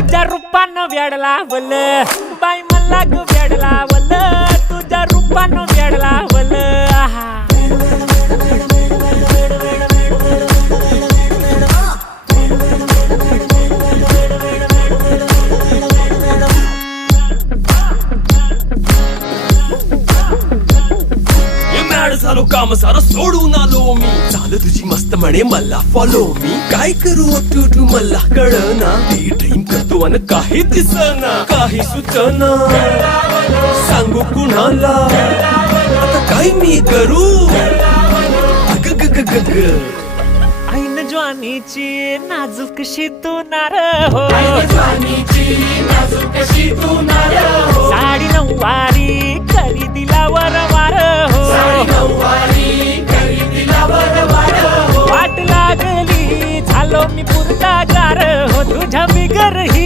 तुझ्या रूपानं वेड लावल बाई मला ग वेड लावल तुझ्या रूपानं वेड लावल आहा झालो काम सारं सोडून आलो मी झालं तुझी मस्त म्हणे मला फॉलो मी काय करू टू मला कळना ती ड्रीम करतो आणि काही दिसना काही सुचना सांगू कुणाला आता काय मी करू ऐन ज्वानीची नाजूक कशी तू नार हो साडी नऊवारी करी दिला वरवार हो वाट लागली झालो मी पुरता गार हो तुझ्या बिगर ही